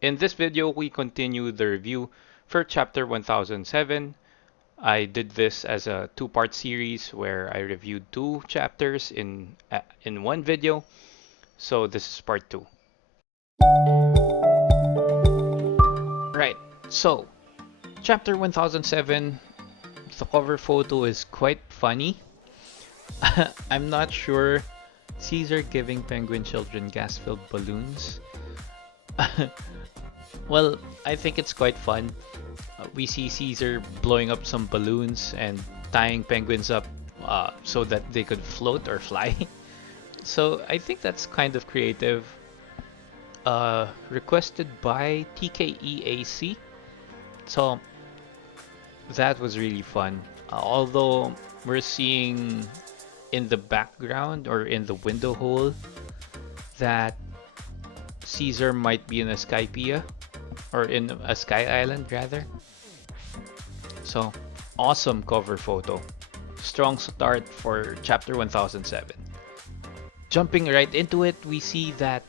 In this video, we continue the review for chapter 1007. I did this as a two-part series where I reviewed two chapters in one video. So this is part 2. Right. So, chapter 1007, the cover photo is quite funny. I'm not sure. Caesar giving penguin children gas-filled balloons. Well, I think it's quite fun. We see Caesar blowing up some balloons and tying penguins up so that they could float or fly. So I think that's kind of creative. Requested by TKEAC. So that was really fun. Although we're seeing in the background or in the window hole that Caesar might be in a Skypea or in a Sky Island rather. So awesome cover photo. Strong start for chapter 1007. Jumping right into it, we see that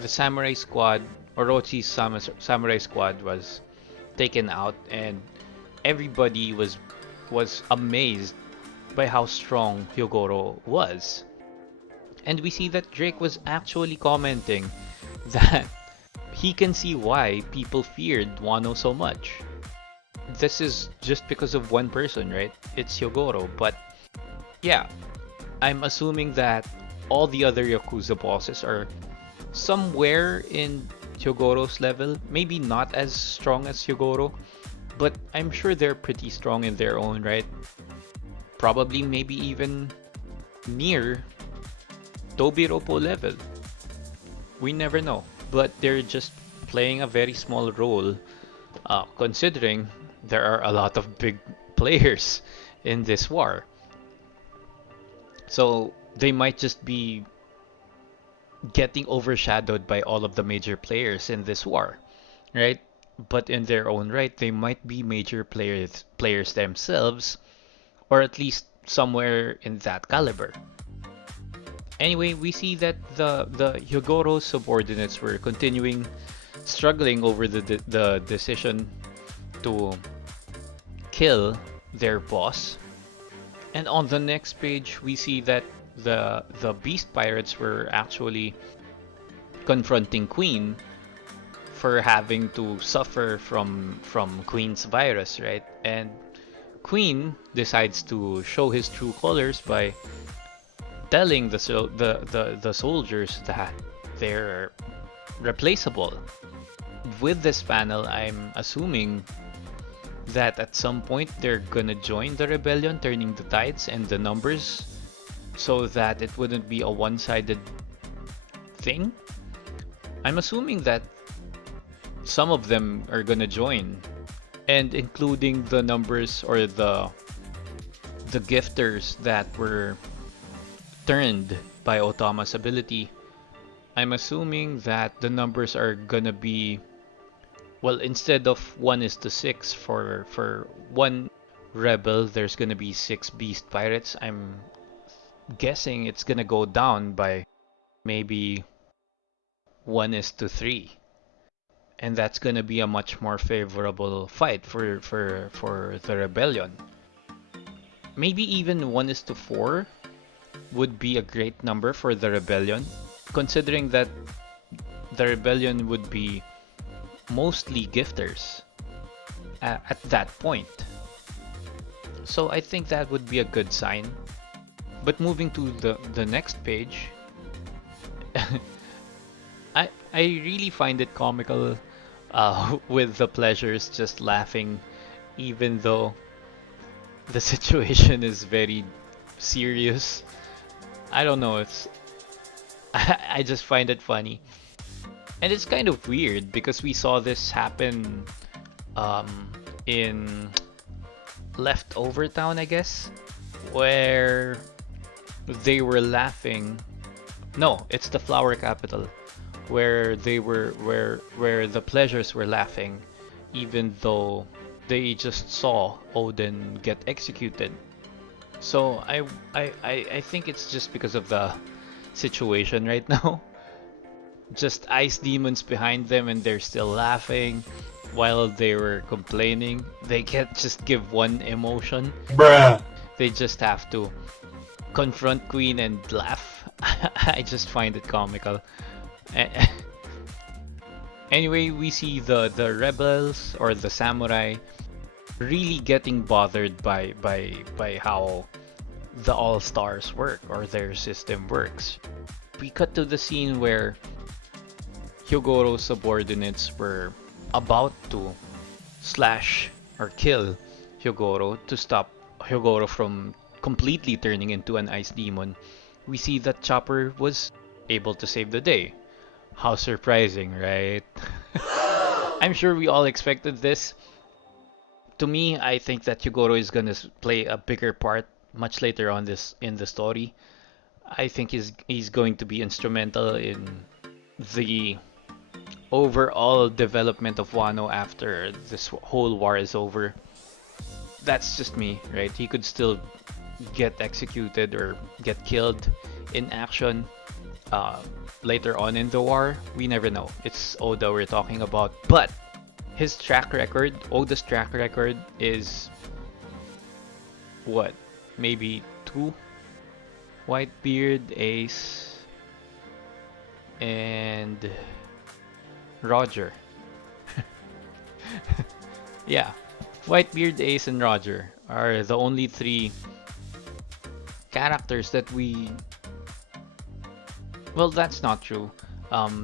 the samurai squad, Orochi's samurai squad, was taken out, and everybody was amazed by how strong Hyogoro was. And we see that Drake was actually commenting that he can see why people feared Wano so much. This is just because of one person, right? It's Hyogoro, but yeah, I'm assuming that all the other Yakuza bosses are somewhere in Hyogoro's level. Maybe not as strong as Hyogoro, but I'm sure they're pretty strong in their own right. Probably maybe even near Tobiropo level. We never know, but they're just playing a very small role considering there are a lot of big players in this war. So they might just be getting overshadowed by all of the major players in this war, right? But in their own right, they might be major players themselves, or at least somewhere in that caliber. Anyway, we see that the Hyogoro subordinates were continuing struggling over the decision to kill their boss. And on the next page, we see that the beast pirates were actually confronting Queen for having to suffer from Queen's virus, right? And Queen decides to show his true colors by telling the soldiers that they're replaceable. With this panel, I'm assuming that at some point they're gonna join the rebellion, turning the tides and the numbers so that it wouldn't be a one-sided thing. I'm assuming that some of them are gonna join, and including the numbers or the gifters that were turned by Otama's ability. I'm assuming that the numbers are gonna be, well, instead of 1:6 for one rebel, there's gonna be 6 beast pirates. I'm guessing it's gonna go down by maybe 1:3, and that's gonna be a much more favorable fight for the rebellion. Maybe even 1:4 would be a great number for the rebellion, considering that the rebellion would be mostly gifters at that point. So I think that would be a good sign. But moving to the next page, I really find it comical with the pleasures just laughing, even though the situation is very serious. I don't know, it's I just find it funny. And it's kind of weird because we saw this happen in Leftover Town, I guess, where they were laughing. No, it's the Flower Capital, where they were where the pleasures were laughing, even though they just saw Odin get executed. So I think it's just because of the situation right now. just ice demons behind them and they're still laughing while they were complaining. They can't just give one emotion. Bruh. They just have to confront Queen and laugh. I just find it comical. Anyway, we see the rebels or the samurai really getting bothered by how the All Stars work or their system works. We cut to the scene where Hyogoro's subordinates were about to slash or kill Hyogoro to stop Hyogoro from completely turning into an ice demon. We see that Chopper was able to save the day. How surprising, right? I'm sure we all expected this. To me, I think that Hyogoro is gonna play a bigger part much later on this in the story. I think he's going to be instrumental in the overall development of Wano after this whole war is over. That's just me, right? He could still get executed or get killed in action uh, later on in the war. We never know. It's Oda we're talking about. But his track record, Oda's track record is what? Maybe two? Whitebeard, Ace, and Roger. Yeah, Whitebeard, Ace, and Roger are the only three characters that we. Well, that's not true.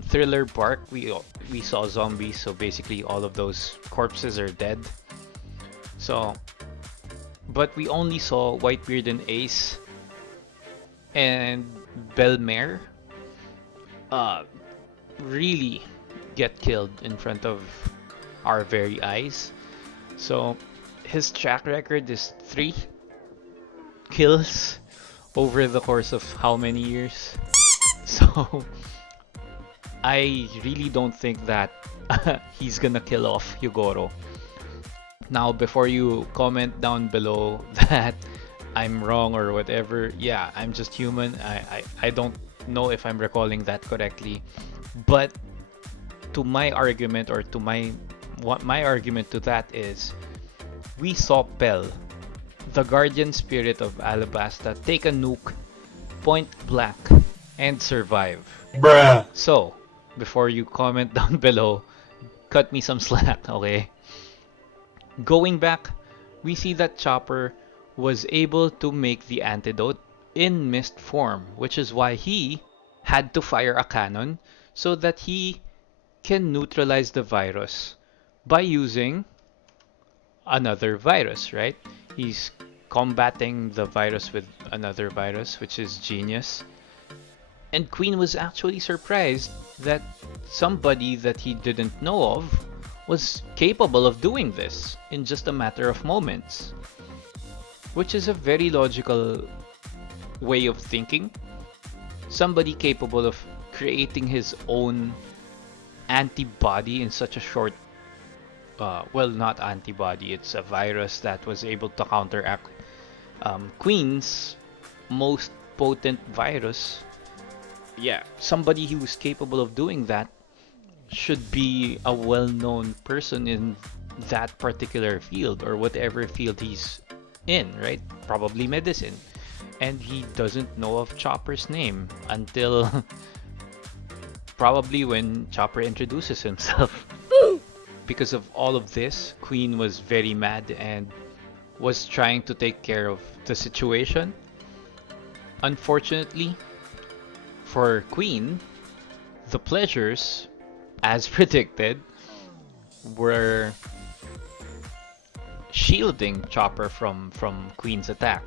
Thriller Bark, we saw zombies, so basically all of those corpses are dead. So, but we only saw Whitebeard and Ace and Belmare uh, really get killed in front of our very eyes. So his track record is 3 kills over the course of how many years? So I really don't think that he's gonna kill off Hyogoro. Now, before you comment down below that I'm wrong or whatever, yeah, I'm just human. I don't know if I'm recalling that correctly. But to my argument or to my argument to that is we saw Pell, the guardian spirit of Alabasta, take a nuke point blank and survive. Bruh. So, before you comment down below, cut me some slack, okay? Going back, we see that Chopper was able to make the antidote in mist form, which is why he had to fire a cannon so that he can neutralize the virus by using another virus, right? He's combating the virus with another virus, which is genius. And Queen was actually surprised that somebody that he didn't know of was capable of doing this in just a matter of moments. Which is a very logical way of thinking. Somebody capable of creating his own antibody in such a short well, not antibody, it's a virus that was able to counteract Queen's most potent virus. Yeah, somebody who is capable of doing that should be a well-known person in that particular field or whatever field he's in, right? Probably medicine. And he doesn't know of Chopper's name until probably when Chopper introduces himself. Because of all of this, Queen was very mad and was trying to take care of the situation. Unfortunately, for Queen, the pleasures, as predicted, were shielding Chopper from Queen's attack.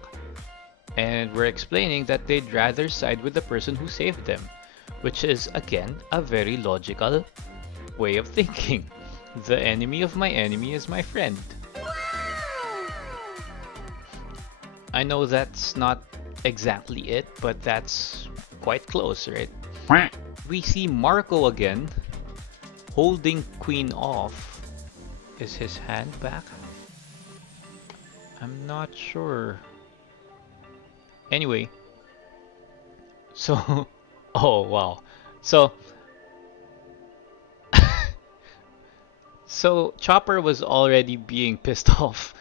And we're explaining that they'd rather side with the person who saved them, which is, again, a very logical way of thinking. The enemy of my enemy is my friend. I know that's not exactly it, but that's quite close, right? We see Marco again, holding Queen off. Is his hand back? I'm not sure. Anyway, so oh wow. So So Chopper was already being pissed off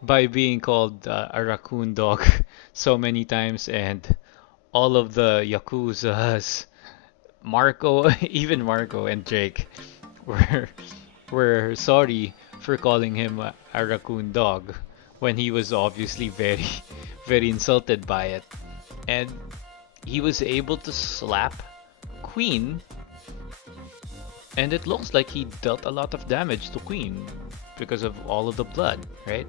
by being called a raccoon dog so many times, and all of the Yakuzas, Marco, even Marco and Drake were were sorry for calling him a raccoon dog when he was obviously very very insulted by it. And he was able to slap Queen, and it looks like he dealt a lot of damage to Queen because of all of the blood, right?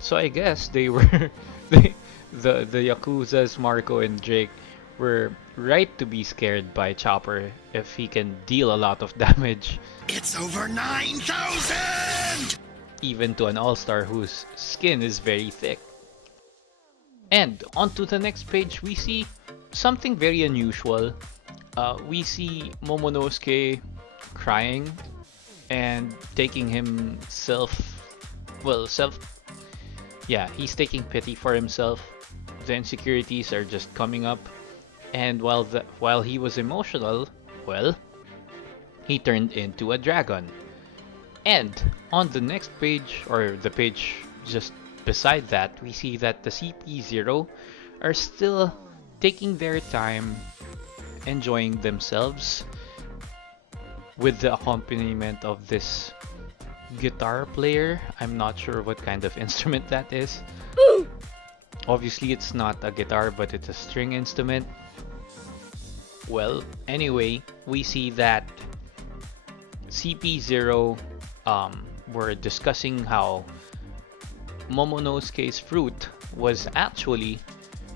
So I guess they were they, the Yakuza's Marco and Drake were right to be scared by Chopper if he can deal a lot of damage. It's over 9,000! Even to an all-star whose skin is very thick. And onto the next page, we see something very unusual. We see Momonosuke crying and taking himself, yeah, he's taking pity for himself. The insecurities are just coming up, and while he was emotional, well, he turned into a dragon. And on the next page, or the page just beside that, we see that the CP0 are still taking their time, enjoying themselves with the accompaniment of this guitar player. I'm not sure what kind of instrument that is. Obviously, it's not a guitar, but it's a string instrument. Well, anyway, we see that CP0 were discussing how Momonosuke's fruit was actually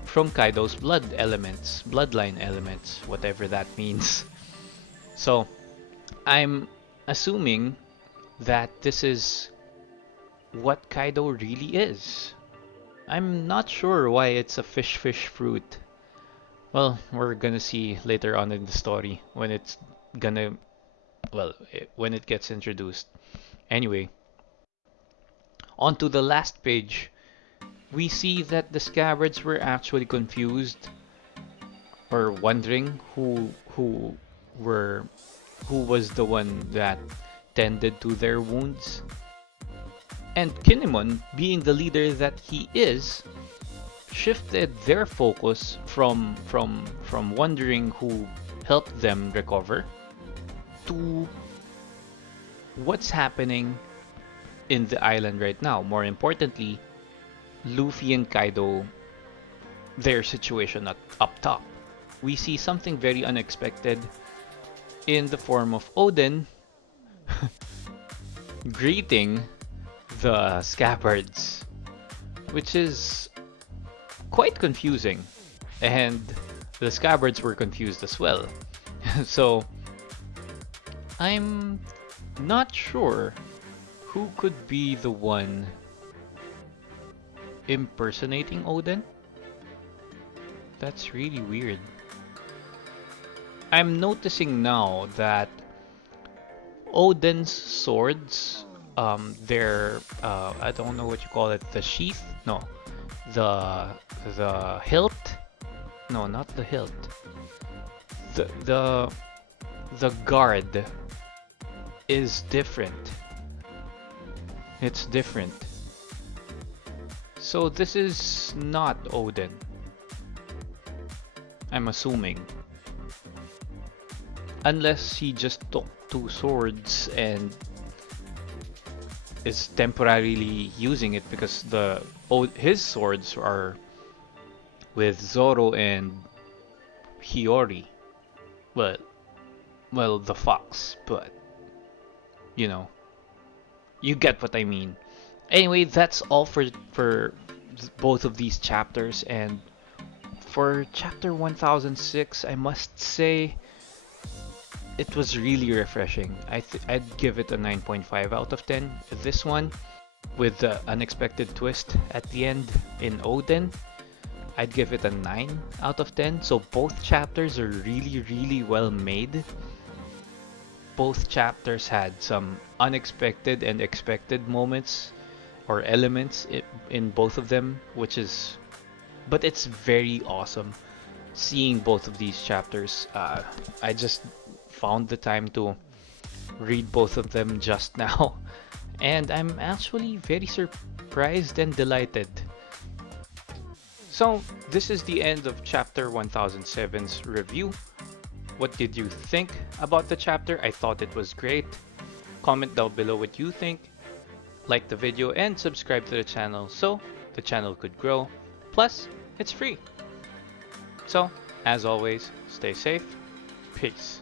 from Kaido's bloodline elements, whatever that means. So, I'm assuming that this is what Kaido really is. I'm not sure why it's a fish fruit. Well, we're gonna see later on in the story when it's gonna, when it gets introduced. Anyway, on to the last page, we see that the scabbards were actually confused or wondering who was the one that tended to their wounds. And Kinemon, being the leader that he is, shifted their focus from wondering who helped them recover to what's happening in the island right now. More importantly, Luffy and Kaido, their situation up top. We see something very unexpected in the form of Oden greeting the scabbards, which is quite confusing, and the scabbards were confused as well. So I'm not sure who could be the one impersonating Oden. That's really weird. I'm noticing now that Oden's swords, they're I don't know what you call it, the sheath? No, the hilt? No, not the hilt. The guard is different. It's different. So this is not Oden, I'm assuming. Unless he just took two swords and is temporarily using it because his swords are with Zoro and Hiyori. Well, the fox, but you know, you get what I mean. Anyway, that's all for both of these chapters, and for chapter 1006, I must say it was really refreshing. I'd give it a 9.5 out of 10. This one, with the unexpected twist at the end in Oden, I'd give it a 9 out of 10. So both chapters are really well made. Both chapters had some unexpected and expected moments or elements in both of them, but it's very awesome seeing both of these chapters. I just found the time to read both of them just now, and I'm actually very surprised and delighted. So, this is the end of chapter 1007's review. What did you think about the chapter? I thought it was great. Comment down below what you think. Like the video and subscribe to the channel so the channel could grow. Plus, it's free. So, as always, stay safe. Peace.